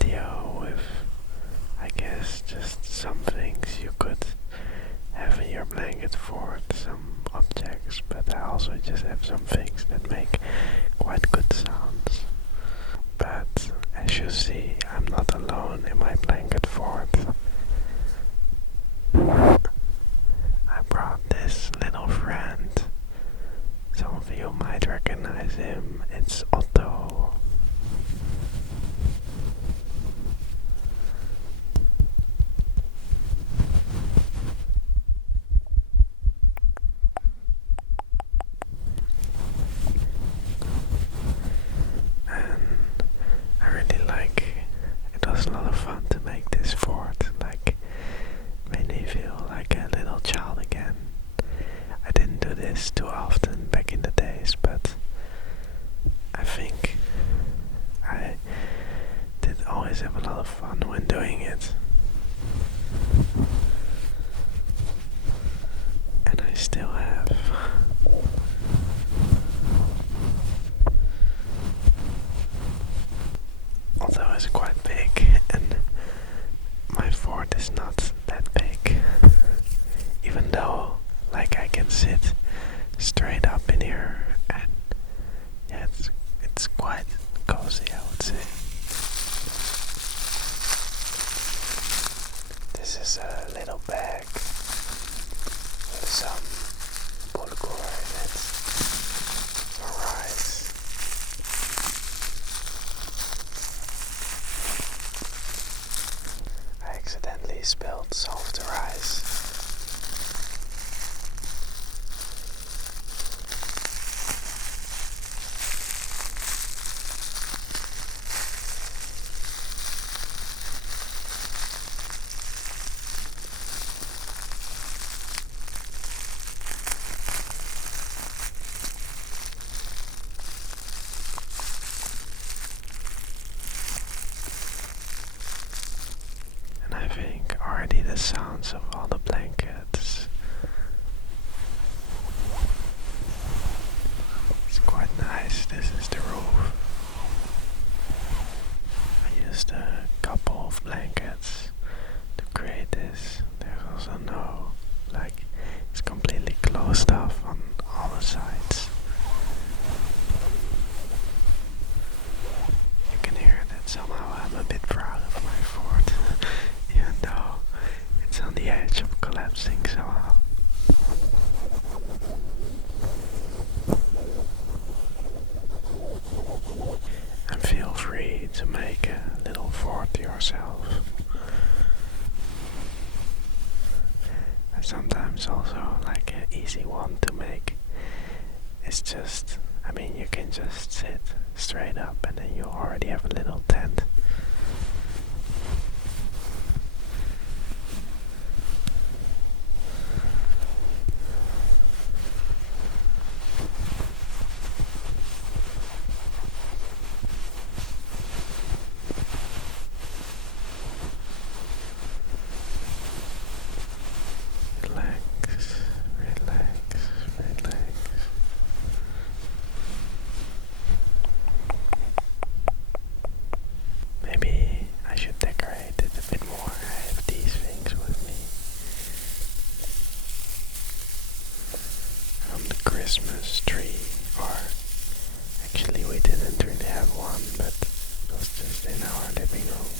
video with, I guess, just some things you could have in your blanket fort, some objects, but I also just have some things that make quite good sounds. But as you see, I'm not alone in my blanket fort. I brought this little friend. Some of you might recognize him. It's Otto. And I really like, it was a lot of fun to make this fort. Like, made me feel like a little child again. I didn't do this too often back in the days, but I think I did always have a lot of fun when doing it. And I still have. Although it's quite big, and my fort is not that big. Even though, like, I can sit straight up in here, and yeah, it's quite cozy, I would say. This is a little bag with some bulgur in it, or rice. I accidentally spilled some of the rice. I think already the sounds of all the blankets, it's quite nice. This is the roof. I used a couple of blankets to create this. There's also no, like, it's completely closed off on all the sides. You can hear that somehow I'm a bit proud of my fort. Even though it's on the edge of collapsing somehow. And feel free to make a little fort yourself. And sometimes also, like, an easy one to make is just, I mean, you can just sit straight up and then you already have a little tent. Relax, relax, relax. Maybe I should decorate it a bit more. I have these things with me from the Christmas tree, or actually we didn't really have one, but it was just in our living room.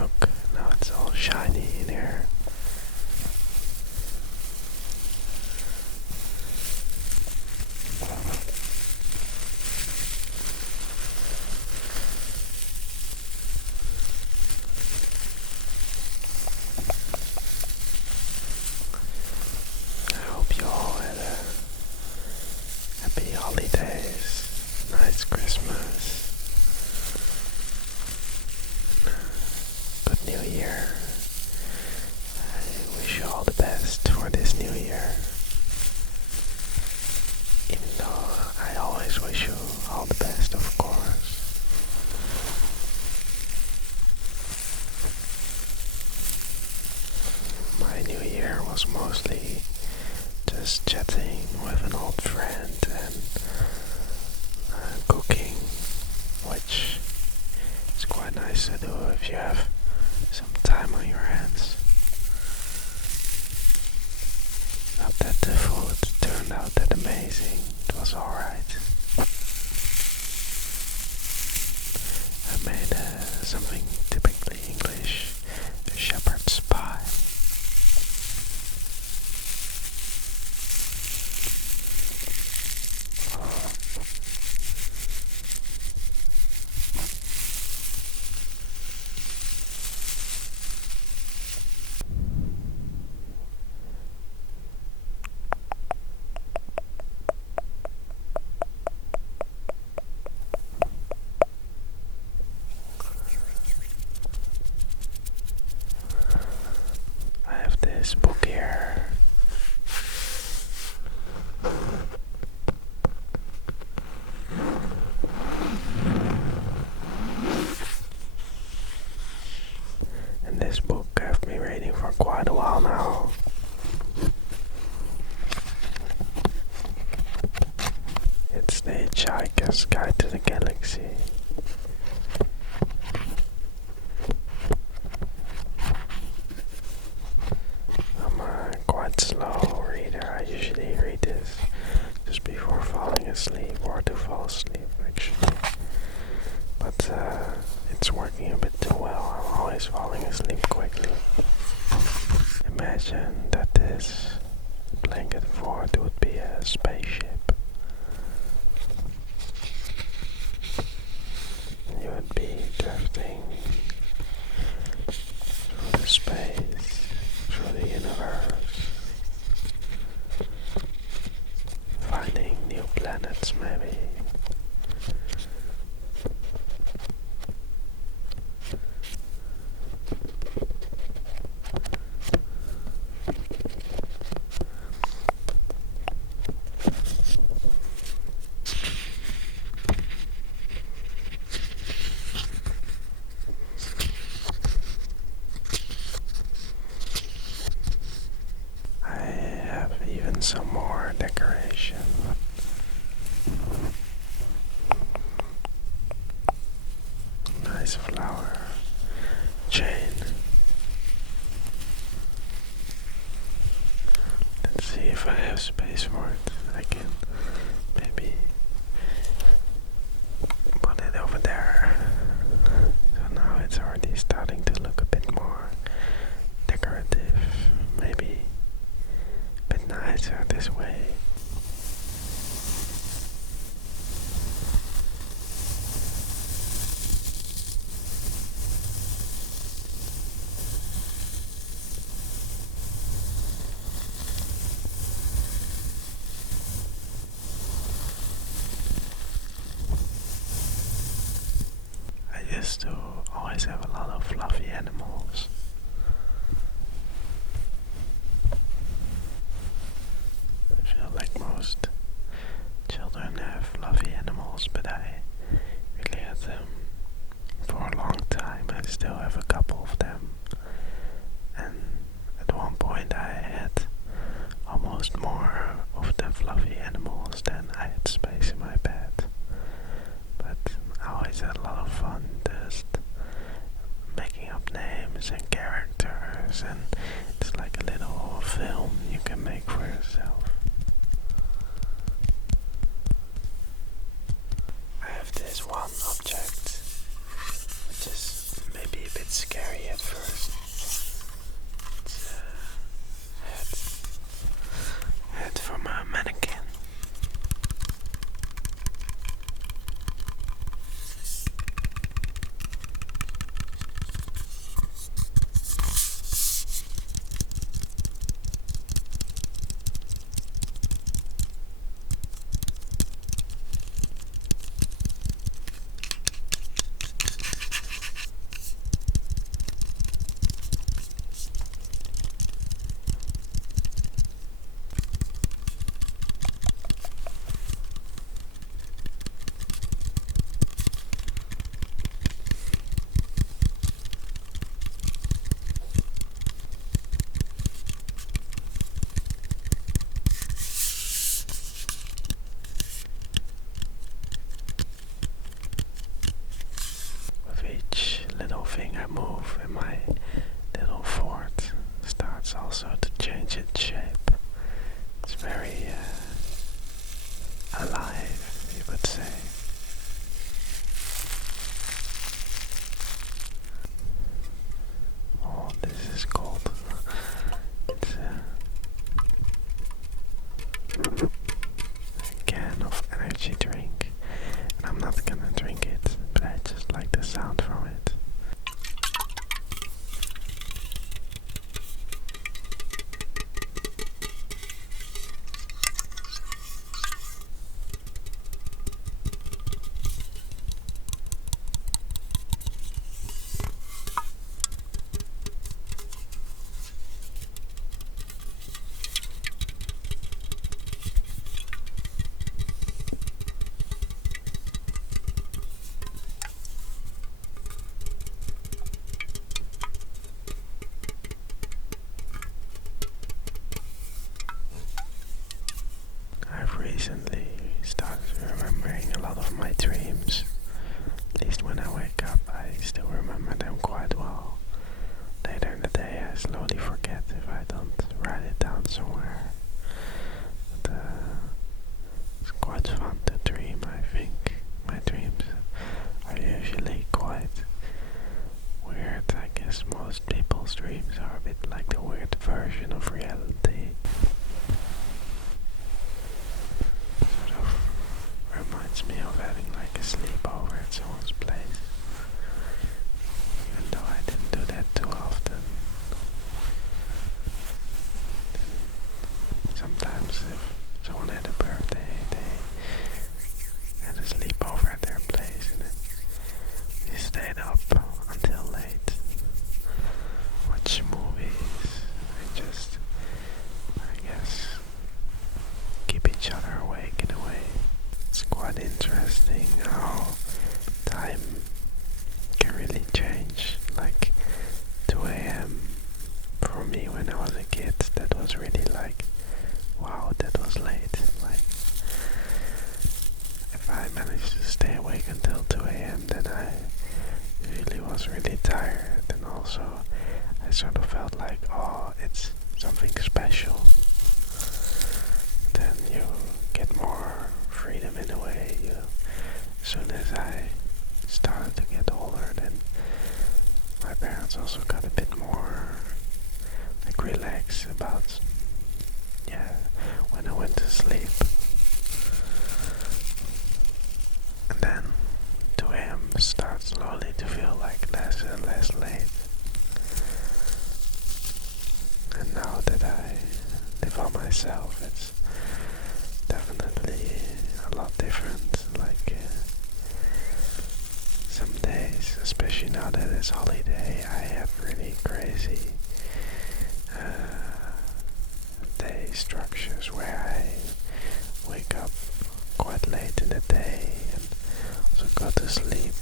Look, now it's all shiny in here. I hope you all had a happy holidays, nice Christmas, good New Year. I wish you all the best for this new year. Even though I always wish you all the best, of course. My new year was mostly just chatting with an old friend and cooking, which is quite quite nice to do if you have some time on your hands. Not that the food turned out that amazing, it was alright. I made something typically English, a shepherd's pie. I have this book here. And this book I've been reading for quite a while now. It's the Hitchhiker's Guide to the Galaxy. I'm a quite slow reader. I usually read this just before falling asleep or to fall asleep actually. But it's working a bit too well. I'm always falling asleep quickly. Imagine that this blanket fort would be a spaceship. You would be drifting through the space, through the universe, finding new planets maybe. Even some more decoration. Nice flower chain. Let's see if I have space for it. I can maybe put it over there. So now it's already starting to look a bit more decorative. Maybe bit nicer this way. I used to always have a lot of fluffy animals. I feel like most children have fluffy animals, but I really had them for a long time. I still have a couple of them. And at one point I had almost more of the fluffy animals than I had space in my bed. But I always had a lot of fun just making up names and characters, and it's like a little film you can make for yourself. I have this one object which is maybe a bit scary at first. It's a head from a mannequin. little thing I move in my little fort starts also to change its shape. It's very alive, you could say. Oh, this is cold. It's a can of energy drink, and I'm not gonna drink it, but I just like the sound from it. I've recently started remembering a lot of my dreams. At least when I wake up, I still remember them quite well. Later in the day, I slowly forget if I don't write it down somewhere. But it's quite fun to dream, I think. My dreams are usually quite weird. I guess most people's dreams are a bit like the weird version of reality. Sort of reminds me of having like a sleepover at someone's place. Even though I didn't do that too often. Sometimes if someone had a birthday, they had a sleepover at their place and then we stayed up until late. Watch movies and just, I guess, keep each other awake in a way. It's quite interesting how time can really change. Like 2 a.m. for me when I was a kid, that was really like, wow, that was late. Like, if I managed to stay awake until 2 a.m. then I usually was really tired, and also I sort of felt like, oh, it's something special. Then you get more freedom in a way. As soon as I started to get older, then my parents also got a bit more like relaxed about when I went to sleep. And then 2 a.m. starts slowly to feel like less and less late. And now that I live on myself, it's definitely a lot different. Like some days, especially now that it's holiday, I have really crazy day structures where I wake up quite late in the day and also go to sleep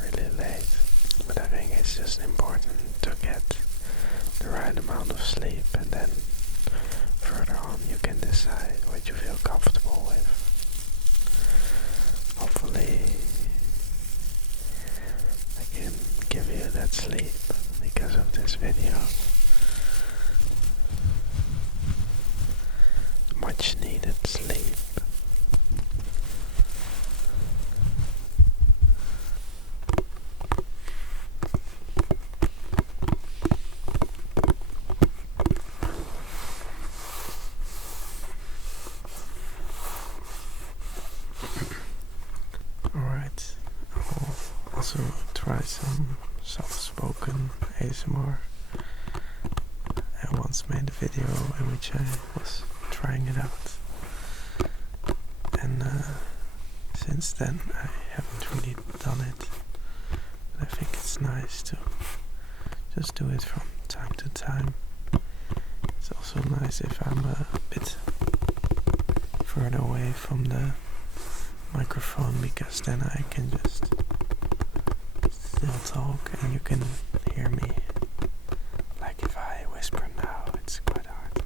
really late. But I think it's just important to get the right amount of sleep, and then further on you can decide what you feel comfortable with. Hopefully I can give you that sleep because of this video. Much needed sleep. Alright, I'll also try some soft-spoken ASMR. I once made a video in which I was trying it out, and since then I haven't really done it. But I think it's nice to just do it from time to time. It's also nice if I'm a bit further away from the microphone, because then I can just still talk and you can hear me. Like if I whisper now, it's quite hard.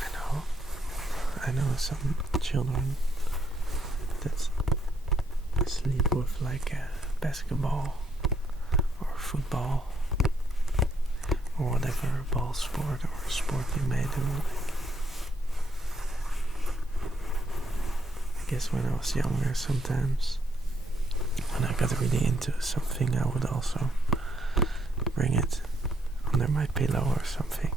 I know I know some children that sleep with like a basketball or football or whatever ball sport or sport you may do. I guess when I was younger, sometimes when I got really into something, I would also bring it under my pillow or something.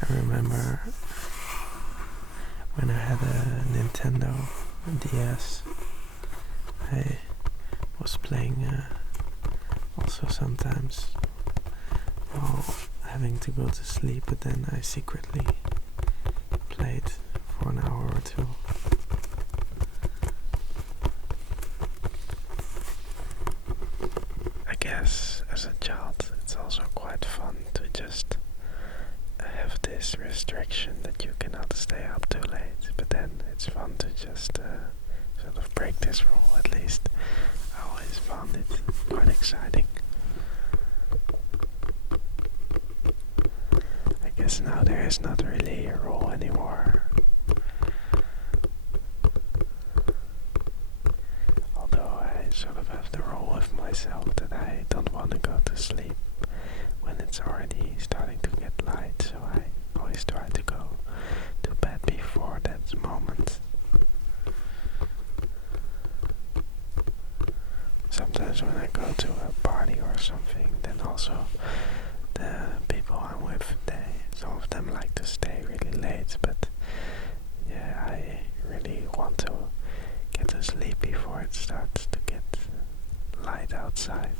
I remember when I had a Nintendo DS, I was playing also sometimes while having to go to sleep, but then I secretly played for an hour or two. I guess as a child it's also quite fun to just have this restriction that you cannot stay up too late, but then it's fun to just sort of break this rule. At least I always found it quite exciting. I guess now there is not really a rule anymore. Although I sort of have the rule with myself that I don't want to go to sleep when it's already starting to get light, so I always try to go to bed before that moment. Sometimes when I go to a party or something, then also the people I'm with, some of them like to stay really late, but yeah, I really want to get to sleep before it starts to get light outside,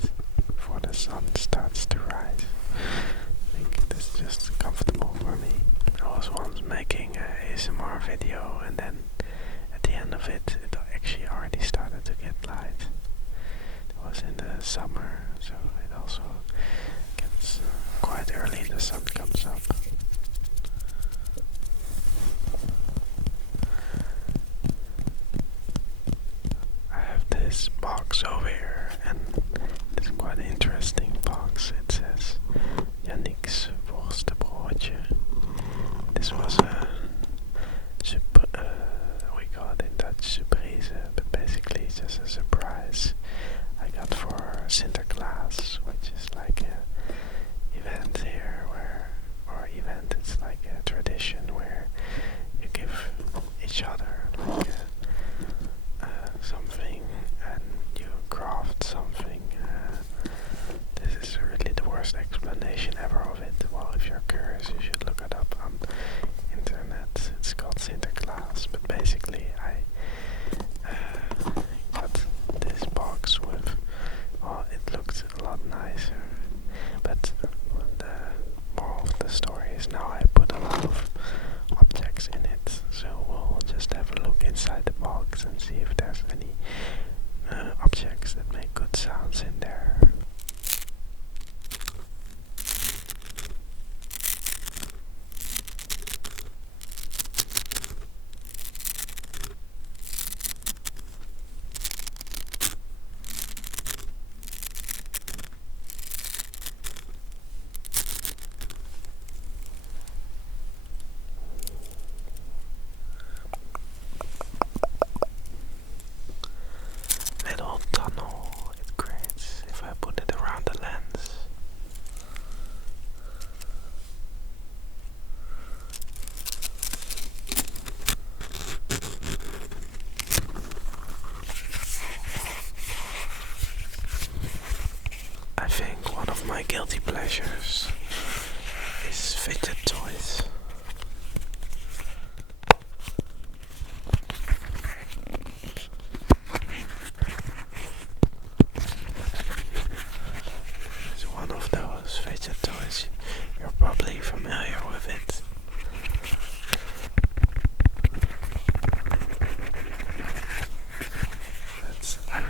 before the sun starts to rise. I think that's just comfortable for me. I was once making an ASMR video, and then at the end of it, it actually already started to get light. It was in the summer, so it also gets quite early, the sun comes up. I have this box over here, and it's quite an interesting box. It says yannicasmr. This was we call it in Dutch surprise, but basically it's just a surprise I got for Sinterklaas, which is like a event here it's like a tradition where you give each other like something and you craft something. This is really the worst explanation ever of it. Well, if you're curious, you should look it up on internet. It's called Sinterklaas, but basically I got this box with, well, it looked a lot nicer, but the moral of the story is now I put a lot of objects in it, so we'll just have a look inside the box and see if there's any objects that make good sounds in there. Little tunnel it creates if I put it around the lens. I think one of my guilty pleasures is Fidget toys. It's one of those Fidget toys. You're probably familiar with it. But I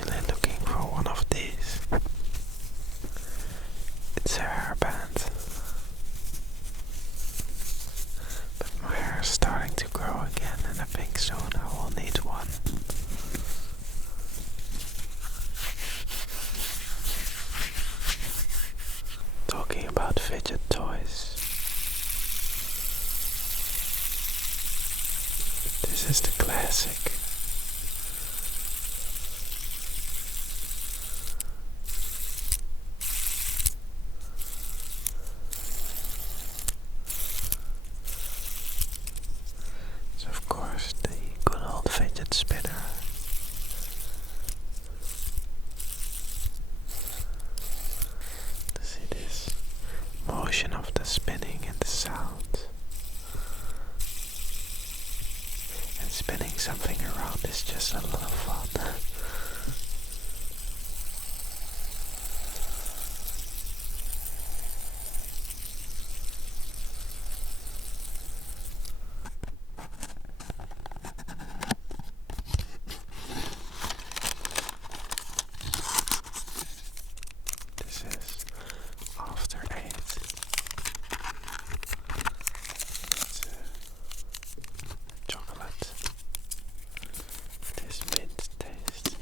actually looking for one of these. It's a hairband, but my hair is starting to grow again, and I think soon I will need one. Talking about fidget toys, this is the classic. It's of course the good old fidget spinner. To see this motion of the spinning and the sound. And spinning something around is just a lot of fun. This is after 8. It's chocolate. This mint taste.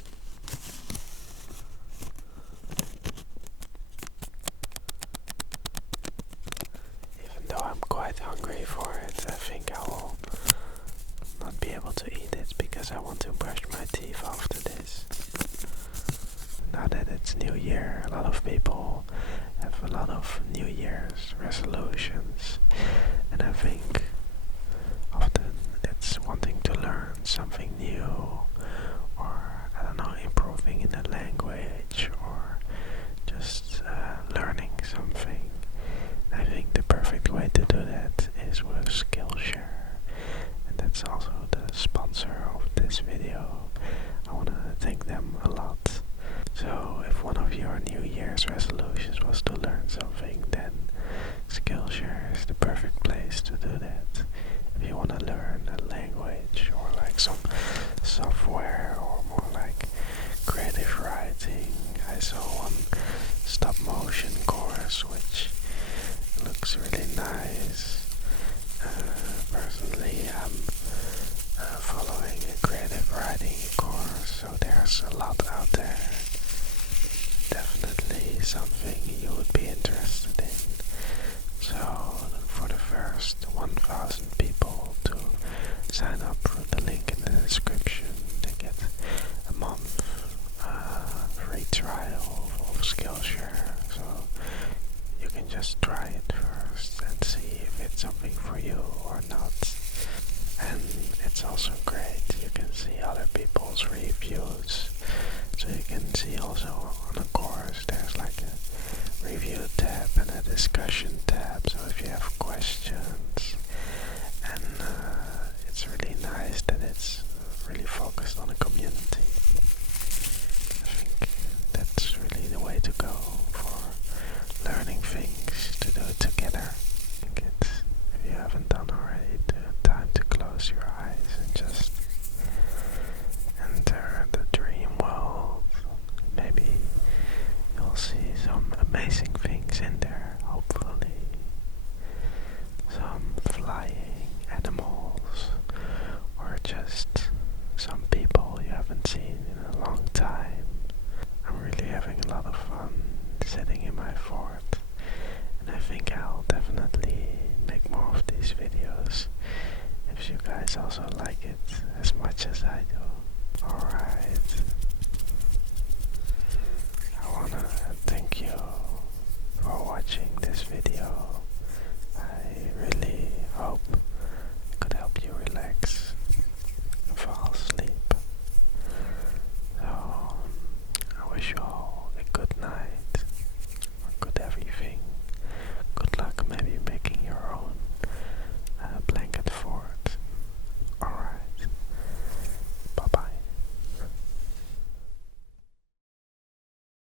Even though I'm quite hungry for it, I think I will not be able to eat it because I want to brush my teeth after this. Now that it's New Year, a lot of people have a lot of New Year's resolutions, and I think often it's wanting to learn something new, or I don't know, improving in a language, or just learning something. I think the perfect way to do that is with Skillshare, and that's also the sponsor of this video. I want to thank them a lot. So if one of your New Year's resolutions was to learn something, then Skillshare is the perfect place to do that. If you want to learn a language, or like some software, or more like creative writing. I saw one stop motion course which looks really nice. Personally, I'm following a creative writing course, so there's a lot out there. Definitely something you would be interested in. So for the first 1,000 people to sign up through the link in the description, they get a month free trial of Skillshare. So you can just try it first and see if it's something for you or not. And it's also great, you can see other people's reviews. So you can see also on the course there's like a review tab and a discussion tab. So if you have questions, and it's really nice that it's really focused on a community. I think that's really the way to go for learning things, to do it together. I think it's, if you haven't done already, time to close your eyes and just enter the dream world. Maybe you'll see some amazing things in there, hopefully. Some flying animals, or just some people you haven't seen in a long time. I'm really having a lot of fun sitting in my fort, and I think I'll definitely make more of these videos if you guys also like it as much as I do. Alright, I wanna thank you for watching this video. I really